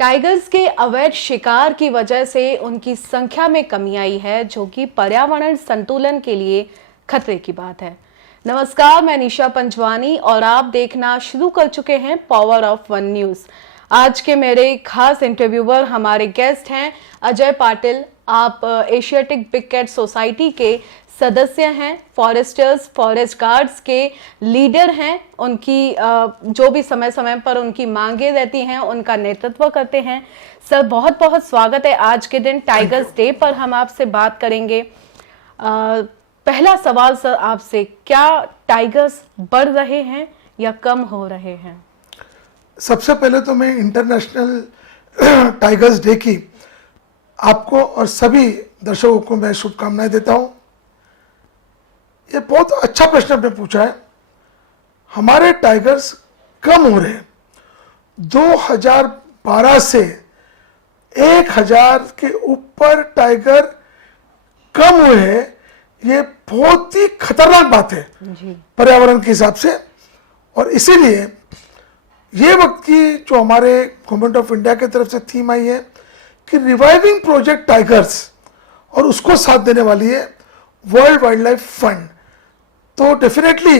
Tigers के अवैध शिकार की वजह से उनकी संख्या में कमी आई है, जो कि पर्यावरण संतुलन के लिए खतरे की बात है। नमस्कार, मैं निशा पंजवानी और आप देखना शुरू कर चुके हैं पावर ऑफ वन न्यूज। आज के मेरे खास इंटरव्यूअर हमारे गेस्ट हैं अजय पाटिल। आप एशियाटिक बिग कैट सोसाइटी के सदस्य हैं, फॉरेस्टर्स, फॉरेस्ट गार्ड्स के लीडर हैं। उनकी जो भी समय समय पर उनकी मांगे रहती हैं उनका नेतृत्व करते हैं। सर, बहुत बहुत स्वागत है। आज के दिन टाइगर्स डे पर हम आपसे बात करेंगे। पहला सवाल सर आपसे, क्या टाइगर्स बढ़ रहे हैं या कम हो रहे हैं? सबसे पहले तो मैं इंटरनेशनल टाइगर्स डे की आपको और सभी दर्शकों को मैं शुभकामनाएं देता हूं। ये बहुत अच्छा प्रश्न आपने पूछा है। हमारे टाइगर्स कम हो रहे हैं। 2012 से 1000 के ऊपर टाइगर कम हुए हैं। ये बहुत ही खतरनाक बात है पर्यावरण के हिसाब से। और इसीलिए ये वक्त की जो हमारे गवर्नमेंट ऑफ इंडिया की तरफ से थीम आई है कि रिवाइविंग प्रोजेक्ट टाइगर्स, और उसको साथ देने वाली है वर्ल्ड वाइल्ड लाइफ फंड। तो डेफिनेटली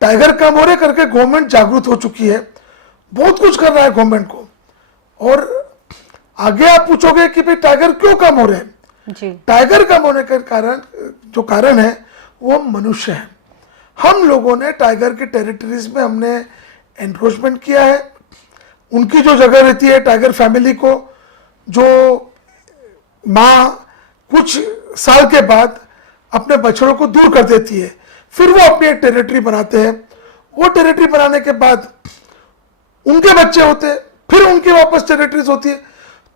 टाइगर कम हो रहे करके गवर्नमेंट जागरूक हो चुकी है। बहुत कुछ कर रहा है गवर्नमेंट को। और आगे आप पूछोगे कि भाई टाइगर क्यों कम हो रहे हैं? टाइगर कम होने का कारण है वो मनुष्य है। हम लोगों ने टाइगर के टेरिटरीज में हमने एनक्रोचमेंट किया है। उनकी जो जगह रहती है टाइगर फैमिली को, जो माँ कुछ साल के बाद अपने बछड़ों को दूर कर देती है, फिर वो अपनी एक टेरिटरी बनाते हैं। वो टेरिटरी बनाने के बाद उनके बच्चे होते हैं, फिर उनकी वापस टेरिटरीज होती है।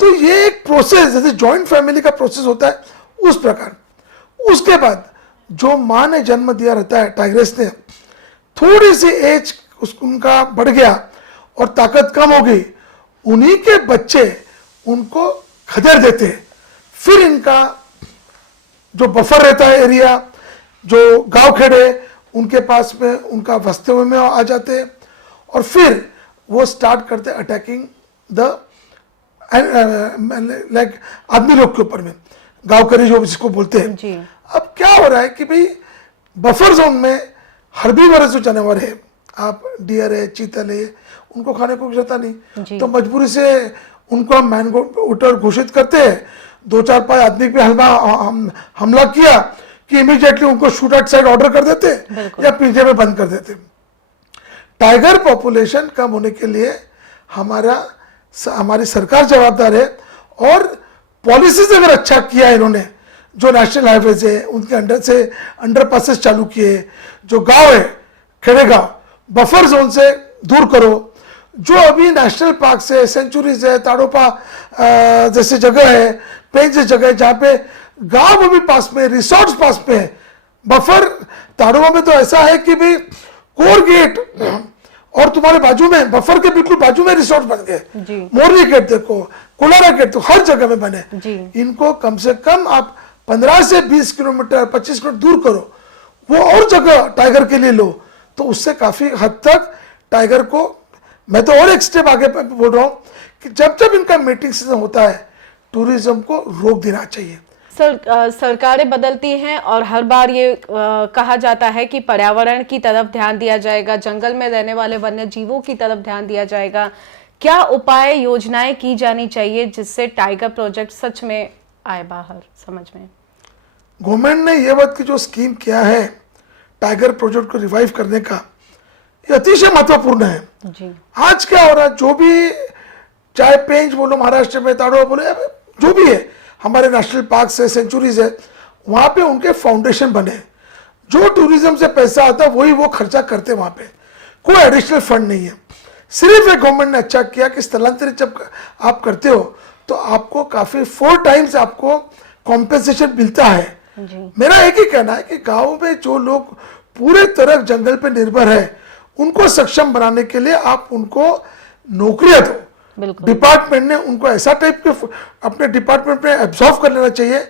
तो ये एक प्रोसेस, जैसे जॉइंट फैमिली का प्रोसेस होता है उस प्रकार। उसके बाद जो माँ ने जन्म दिया रहता है टाइग्रेस ने, थोड़ी सी एज उनका बढ़ गया और ताकत कम हो गई, उन्हीं के बच्चे उनको खदेड़ देते हैं। फिर इनका जो बफर रहता है एरिया, जो गांव खेड़े उनके पास में उनका बसते हुए में आ जाते हैं, और फिर वो स्टार्ट करते अटैकिंग द लाइक आदमी लोग के ऊपर में, गांव करी जो जिसको बोलते हैं। अब क्या हो रहा है कि भाई बफर जोन में हर्बीवरस जो जानवर है, आप डियर है, चीतल है, उनको खाने को रहता नहीं, तो मजबूरी से उनको हम मैनग्रोव घोषित करते हैं। 2-4-5 आदमी पे हमला किया कि इमीडिएटली उनको शूट आउट साइड ऑर्डर कर देते या पिंजरे में बंद कर देते। टाइगर पॉपुलेशन कम होने के लिए हमारी सरकार जवाबदार है। और पॉलिसीज अगर अच्छा किया है इन्होंने, जो नेशनल हाईवेज है उनके अंडर से अंडरपासेस चालू किए, जो गांव है खेड़े गांव बफर जोन से दूर करो, जो अभी नेशनल पार्क से सेंचुरीज है, ताड़ोपा जैसे जगह है, पेंच जगह है, जहाँ पे गांव भी पास में, रिसोर्ट्स पास में है। बफर ताड़ोपा में तो ऐसा है कि भाई कोर गेट और तुम्हारे बाजू में, बफर के बिल्कुल बाजू में रिसोर्ट बन गए। मोरनी गेट देखो, कुलारा गेट तो हर जगह में बने। इनको कम से कम आप 15 से 20 किलोमीटर 25 किलोमीटर दूर करो, वो और जगह टाइगर के लिए लो, तो उससे काफी हद तक टाइगर को, मैं तो और एक स्टेप आगे बोल रहा हूँ कि जब जब इनका मीटिंग सीजन होता है टूरिज्म को रोक देना चाहिए। सर, सरकारें बदलती हैं और हर बार ये कहा जाता है कि पर्यावरण की तरफ ध्यान दिया जाएगा, जंगल में रहने वाले वन्य जीवों की तरफ ध्यान दिया जाएगा। क्या उपाय, योजनाएं की जानी चाहिए जिससे टाइगर प्रोजेक्ट सच में आए बाहर समझ में? गवर्नमेंट ने ये बात की जो स्कीम किया है टाइगर प्रोजेक्ट को रिवाइव करने का, ये अतिशय महत्वपूर्ण है। आज क्या हो रहा है, जो भी चाहे पेंच बोलो महाराष्ट्र में, ताड़ोबा बोलो, जो भी है हमारे नेशनल पार्क है, सेंचुरीज है, वहां पे उनके फाउंडेशन बने। जो टूरिज्म से पैसा आता है वही वो खर्चा करते, वहां पे कोई एडिशनल फंड नहीं है। सिर्फ एक गवर्नमेंट ने अच्छा किया कि स्थलांतरित जब आप करते हो तो आपको काफी 4 टाइम्स आपको कॉम्पेंसेशन मिलता है। मेरा एक ही कहना है कि गाँव में जो लोग पूरे तरह जंगल पे निर्भर है, उनको सक्षम बनाने के लिए आप उनको नौकरियां दो। डिपार्टमेंट ने उनको ऐसा टाइप के अपने डिपार्टमेंट में एब्जॉर्व कर लेना चाहिए।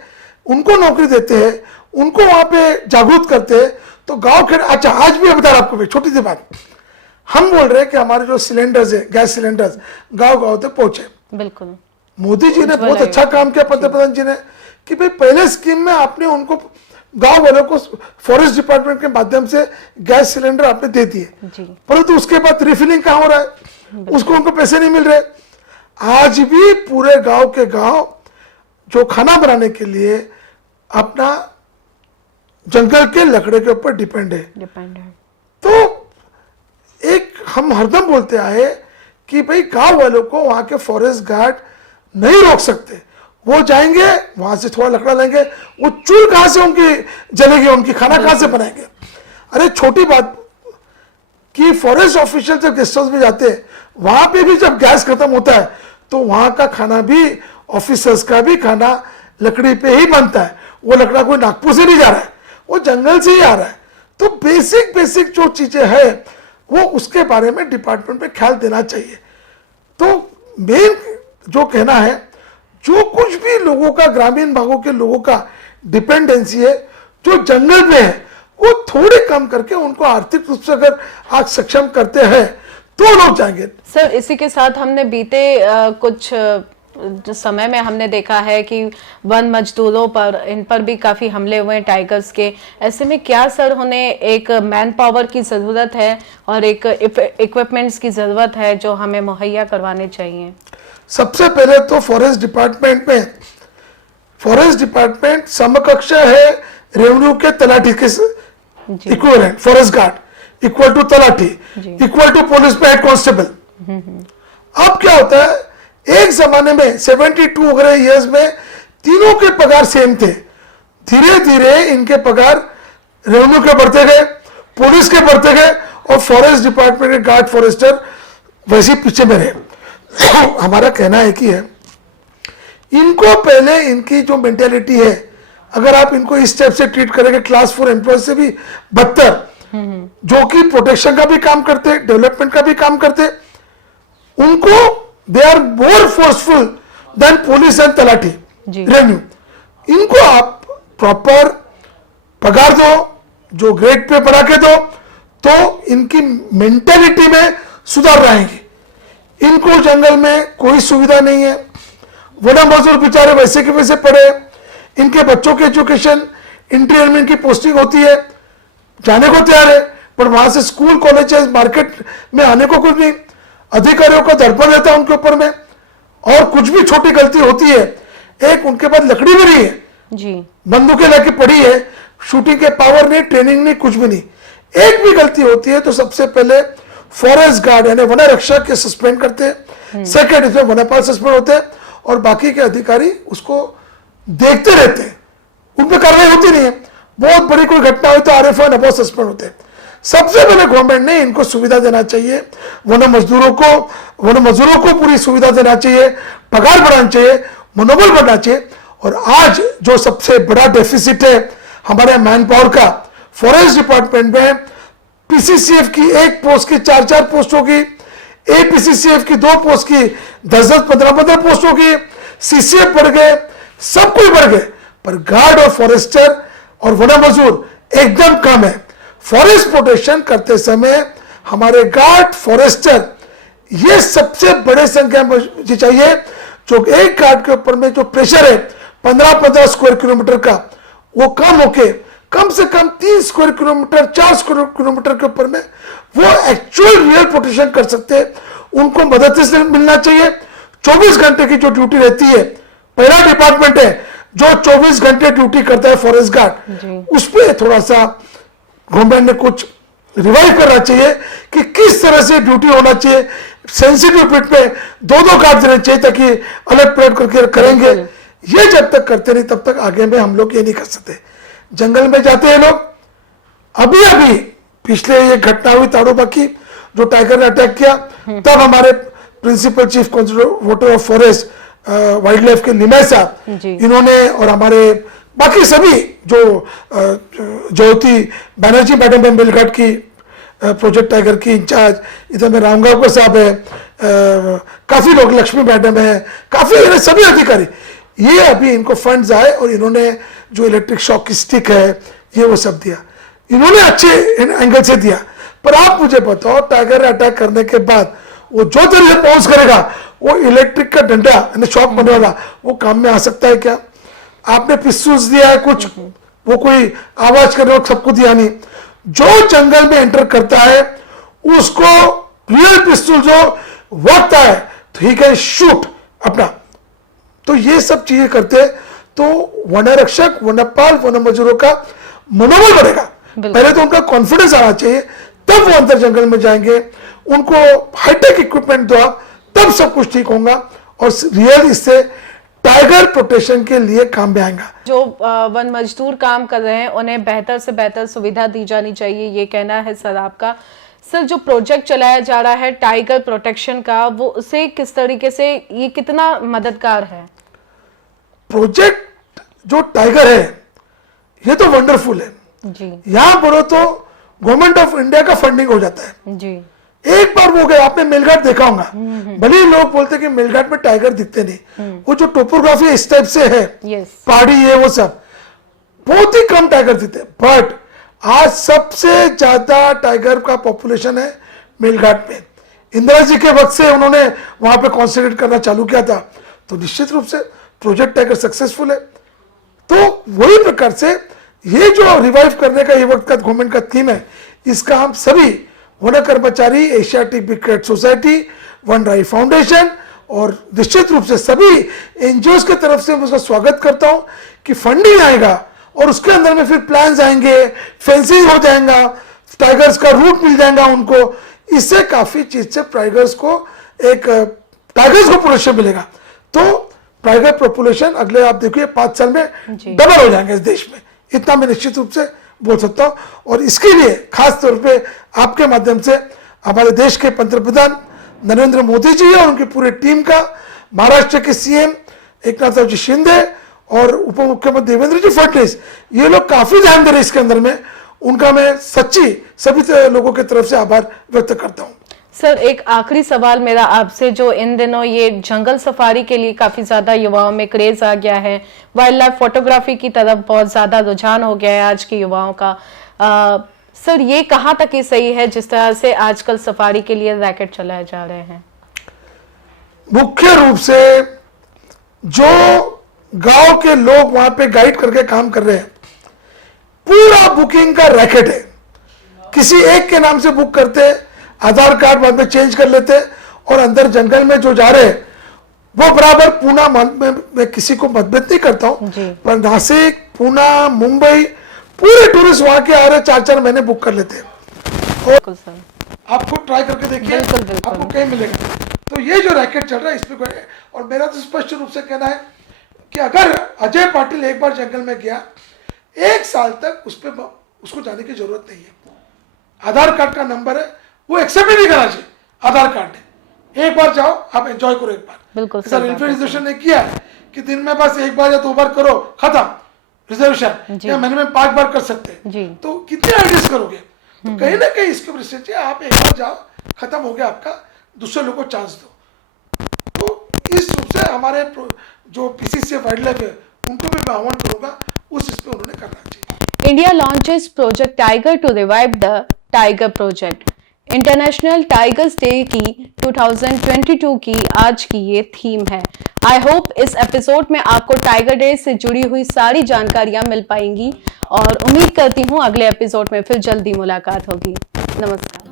उनको नौकरी देते हैं, उनको वहां पे जागरूक करते हैं, तो गांव के। अच्छा, आज भी बता रहा आपको छोटी सी बात, हम बोल रहे हैं कि हमारे जो सिलेंडर्स है, गैस सिलेंडर्स गांव गांव तक पहुंचे। बिल्कुल। मोदी जी ने बहुत अच्छा काम किया, पंतप्रधान जी ने, कि भाई पहले स्कीम में आपने उनको गांव वालों को फॉरेस्ट डिपार्टमेंट के माध्यम से गैस सिलेंडर आपने दे दिए, परंतु उसके बाद रिफिलिंग कहाँ हो रहा है, उसको उनको पैसे नहीं मिल रहे। आज भी पूरे गांव के गांव जो खाना बनाने के लिए अपना जंगल के लकड़े के ऊपर डिपेंड है। तो एक हम हरदम बोलते आए कि भाई गांव वालों को वहां के फॉरेस्ट गार्ड नहीं रोक सकते, वो जाएंगे वहां से थोड़ा लकड़ा लेंगे, वो चूल कहां से उनकी जलेगी, उनकी खाना कहां से बनाएंगे। अरे छोटी बात कि फॉरेस्ट ऑफिशियल जब गेस्ट हाउस में जाते हैं, वहां पे भी जब गैस खत्म होता है तो वहां का खाना भी, ऑफिसर्स का भी खाना लकड़ी पे ही बनता है। वो लकड़ा कोई नागपुर से नहीं जा रहा है, वो जंगल से ही आ रहा है। तो बेसिक जो चीजें है वो उसके बारे में डिपार्टमेंट में ख्याल देना चाहिए। तो मेन जो कहना है, जो कुछ भी लोगों का, ग्रामीण भागों के लोगों का डिपेंडेंसी है जो जंगल में है, वो थोड़ी कम करके उनको आर्थिक रूप से अगर आज सक्षम करते हैं तो लोग जाएंगे। सर, इसी के साथ हमने बीते कुछ समय में हमने देखा है कि वन मजदूरों पर, इन पर भी काफी हमले हुए हैं टाइगर्स के। ऐसे में क्या सर उन्हें एक मैन पावर की जरूरत है और एक इक्विपमेंट्स की जरूरत है जो हमें मुहैया करवाने चाहिए? सबसे पहले तो फॉरेस्ट डिपार्टमेंट में, फॉरेस्ट डिपार्टमेंट समकक्ष है रेवेन्यू के तलाठी के equivalent, forest guard equal to तलाठी, इक्वल टू पुलिस में हेड कांस्टेबल। अब क्या होता है, एक जमाने में 72 वगैरह ईयर्स में तीनों के पगार सेम थे। धीरे धीरे इनके पगार रेवेन्यू के बढ़ते गए, पुलिस के बढ़ते गए, और फॉरेस्ट डिपार्टमेंट के गार्ड फॉरेस्टर वैसे पीछे में रहे। हमारा कहना है कि है, इनको पहले इनकी जो मेंटेलिटी है, अगर आप इनको इस टाइप से ट्रीट करेंगे, क्लास 4 एम्प्लॉय से भी बदतर, जो कि प्रोटेक्शन का भी काम करते, डेवलपमेंट का भी काम करते, उनको they are more forceful than police and तलाठी रेवेन्यू। इनको आप प्रॉपर पगार दो, जो ग्रेड पे बढ़ा के दो, तो इनकी मेंटेलिटी में सुधार आएगी। इनको जंगल में कोई सुविधा नहीं है, वना मजदूर बेचारे वैसे के वैसे पड़े, इनके बच्चों की एजुकेशन, इंटरमीडिएट की पोस्टिंग होती है, जाने को तैयार है, पर वहां से स्कूल, कॉलेजेस, मार्केट में आने को कुछ नहीं। अधिकारियों का दर्पण रहता है उनके ऊपर में, और कुछ भी छोटी गलती होती है, एक उनके पास लकड़ी भी नहीं है जी, बंदूकें लेके पड़ी है, शूटिंग के पावर नहीं, ट्रेनिंग नहीं, कुछ भी नहीं, एक भी गलती होती है तो सबसे पहले फॉरेस्ट गार्ड यानी वन रक्षक के सस्पेंड करते हैं, सेकेंड इसमें वनपाल सस्पेंड होते हैं, और बाकी के अधिकारी उसको देखते रहते हैं, उन पर कार्रवाई होती नहीं है। बहुत बड़ी कोई घटना हो तो RFI नबो सस्पेंड होते हैं। सबसे पहले गवर्नमेंट ने इनको सुविधा देना चाहिए, वन मजदूरों को पूरी सुविधा देना चाहिए, पगार बढ़ाना चाहिए, मनोबल बढ़ना चाहिए। और आज जो सबसे बड़ा डेफिसिट है हमारे मैन पावर का, फॉरेस्ट डिपार्टमेंट में PCCF की एक पोस्ट की 4-4 पोस्ट होगी, APCCF की 2 पोस्ट की 10-10, 15-15 पोस्ट होगी, CCF बढ़ गए, सब कुछ बढ़ गए, पर गार्ड और फॉरेस्टर और वन मजदूर एकदम कम है। फॉरेस्ट प्रोटेक्शन करते समय हमारे गार्ड, फॉरेस्टर, ये सबसे बड़े संख्या में चाहिए, जो एक गार्ड के ऊपर में जो प्रेशर है 15-15 स्क्वायर किलोमीटर का, वो कम होके कम से कम 3 स्क्वायर किलोमीटर, 4 स्क्वायर किलोमीटर के ऊपर में वो एक्चुअल रियल प्रोटेक्शन कर सकते हैं। उनको मदद से मिलना चाहिए। 24 घंटे की जो ड्यूटी रहती है, पहला डिपार्टमेंट है जो 24 घंटे ड्यूटी करता है फॉरेस्ट गार्ड, उस पर थोड़ा सा गवर्नमेंट ने कुछ रिवाइव करना चाहिए कि किस तरह से ड्यूटी होना चाहिए। सेंसिटिव पिट में 2-2 गार्ड देने चाहिए ताकि अलग परेड करके करेंगे। ये जब तक करते नहीं तब तक आगे में हम लोग ये नहीं कर सकते। जंगल में जाते हैं लोग, अभी पिछले ये घटना हुई ताड़ोबा की, जो टाइगर ने अटैक किया, तब हमारे principal chief conservator of forest wild life के निमय साहब, इन्होंने और हमारे बाकी सभी जो ज्योति बनर्जी मैडम है मेलघाट की प्रोजेक्ट टाइगर की इंचार्ज, इधर में रामगांवकर साहब है, काफी लोग, लक्ष्मी मैडम है, काफी सभी अधिकारी, ये अभी इनको फंड्स आए और इन्होंने जो इलेक्ट्रिक शॉक की स्टिक है ये वो सब दिया, इन्होंने अच्छे एंगल से दिया। पर आप मुझे बताओ, टाइगर अटैक करने के बाद वो जो तेरे से पहुंच करेगा वो इलेक्ट्रिक का डंडा यानी शॉक बनने वाला वो काम में आ सकता है क्या? आपने पिस्तूल्स दिया है कुछ, वो कोई आवाज करने वक्त सबको दिया नहीं। जो जंगल में एंटर करता है उसको रियल पिस्तूल जो वक्त आए तो ही कैन शूट अपना। तो ये सब चीजें करते हैं तो वनरक्षक, वनपाल, वन मजदूरों का मनोबल बढ़ेगा। पहले तो उनका कॉन्फिडेंस आना चाहिए, तब वो अंदर जंगल में जाएंगे। उनको हाईटेक इक्विपमेंट दो, तब सब कुछ ठीक होगा और रियल इससे टाइगर प्रोटेक्शन के लिए काम में आएगा। जो वन मजदूर काम कर रहे हैं उन्हें बेहतर से बेहतर सुविधा दी जानी चाहिए, ये कहना है सर आपका। सर, जो प्रोजेक्ट चलाया जा रहा है टाइगर प्रोटेक्शन का, वो उसे किस तरीके से, ये कितना मददगार है? प्रोजेक्ट जो टाइगर है ये तो वंडरफुल है जी। यहां बोलो तो गवर्नमेंट ऑफ इंडिया का फंडिंग हो जाता है जी। एक बार वो गए, आपने मेलघाट देखा होगा, भले ही लोग बोलते कि मेलघाट में टाइगर दिखते नहीं, वो जो टोपोग्राफी इस टाइप से है, पहाड़ी है, वो सब बहुत ही कम टाइगर दिखते। बट आज सबसे ज्यादा टाइगर का पॉपुलेशन है मेलघाट में। इंदिरा जी के वक्त से उन्होंने वहां पे कॉन्सेंट्रेट करना चालू किया था, तो निश्चित रूप से प्रोजेक्ट टाइगर सक्सेसफुल है। तो वही प्रकार से ये जो रिवाइव करने का ये वक्त का गवर्नमेंट का थीम है, इसका हम सभी वन कर्मचारी, Asiatic big cat society, one right foundation और निश्चित रूप से सभी एनजीओ की तरफ से मैं उसका स्वागत करता हूं कि फंडिंग आएगा और उसके अंदर में फिर प्लान्स आएंगे, फेंसिंग हो जाएगा, टाइगर्स का रूट मिल जाएगा उनको। इससे काफी चीज से टाइगर्स को प्रोटेक्शन मिलेगा। तो टाइगर पॉपुलेशन अगले आप देखिए 5 साल में डबल हो जाएंगे इस देश में, इतना मैं निश्चित रूप से बोल सकता हूं। और इसके लिए खास तौर पे आपके माध्यम से हमारे देश के पंतप्रधान नरेंद्र मोदी जी और उनकी पूरी टीम का, महाराष्ट्र के सीएम एकनाथ जी शिंदे और उप मुख्यमंत्री देवेंद्र जी फडणवीस, ये लोग काफी ध्यान दे रहे इसके अंदर में, उनका मैं सच्ची सभी लोगों की तरफ से आभार व्यक्त करता हूं। सर, एक आखिरी सवाल मेरा आपसे, जो इन दिनों ये जंगल सफारी के लिए काफी ज्यादा युवाओं में क्रेज आ गया है, वाइल्ड लाइफ फोटोग्राफी की तरफ बहुत ज्यादा रुझान हो गया है आज के युवाओं का, सर ये कहाँ तक ये सही है जिस तरह से आजकल सफारी के लिए रैकेट चलाए जा रहे हैं? मुख्य रूप से जो गांव के लोग वहां पे गाइड करके काम कर रहे हैं, पूरा बुकिंग का रैकेट है। किसी एक के नाम से बुक करते हैं, आधार कार्ड बाद में चेंज कर लेते हैं और अंदर जंगल में जो जा रहे हैं वो बराबर पूना मैं किसी को मतभेद नहीं करता हूं, पर नासिक, पूना, मुंबई पूरे टूरिस्ट वहां के आ रहे 4-4 महीने बुक कर लेते हैं। और आपको ट्राई करके देखिए, आपको कहीं मिलेगा। तो ये जो रैकेट चल रहा है इसमें कोई, और मेरा तो स्पष्ट रूप से कहना है कि अगर अजय पाटिल एक बार जंगल में गया, 1 साल तक उसको जाने की जरूरत नहीं है। आधार कार्ड का नंबर है, वो एक्सेप्ट ही नहीं करना चाहिए। आधार कार्ड है, एक बार जाओ, आप एंजॉय करो एक बार। बिल्कुल रेलवे रिजर्वेशन ने किया है कि दिन में बस 1 बार या 2 बार करो, खत्म रिजर्वेशन, या महीने में 5 बार कर सकते हैं। तो कितने आइडियाज करोगे? तो कहीं ना कहीं इसके ऊपर आप एक बार जाओ, खत्म हो गया आपका, दूसरे लोगों को चांस दो। तो इस रूप से हमारे जो पीसीसी वाइल्ड लाइफ है उनको भी मैं आह्वान करूंगा, उस इस पे उन्होंने करना चाहिए। India launches project tiger to revive the tiger project. International tigers day की 2022 की आज की ये थीम है। आई होप इस एपिसोड में आपको टाइगर डे से जुड़ी हुई सारी जानकारियां मिल पाएंगी और उम्मीद करती हूं अगले एपिसोड में फिर जल्दी मुलाकात होगी। नमस्कार।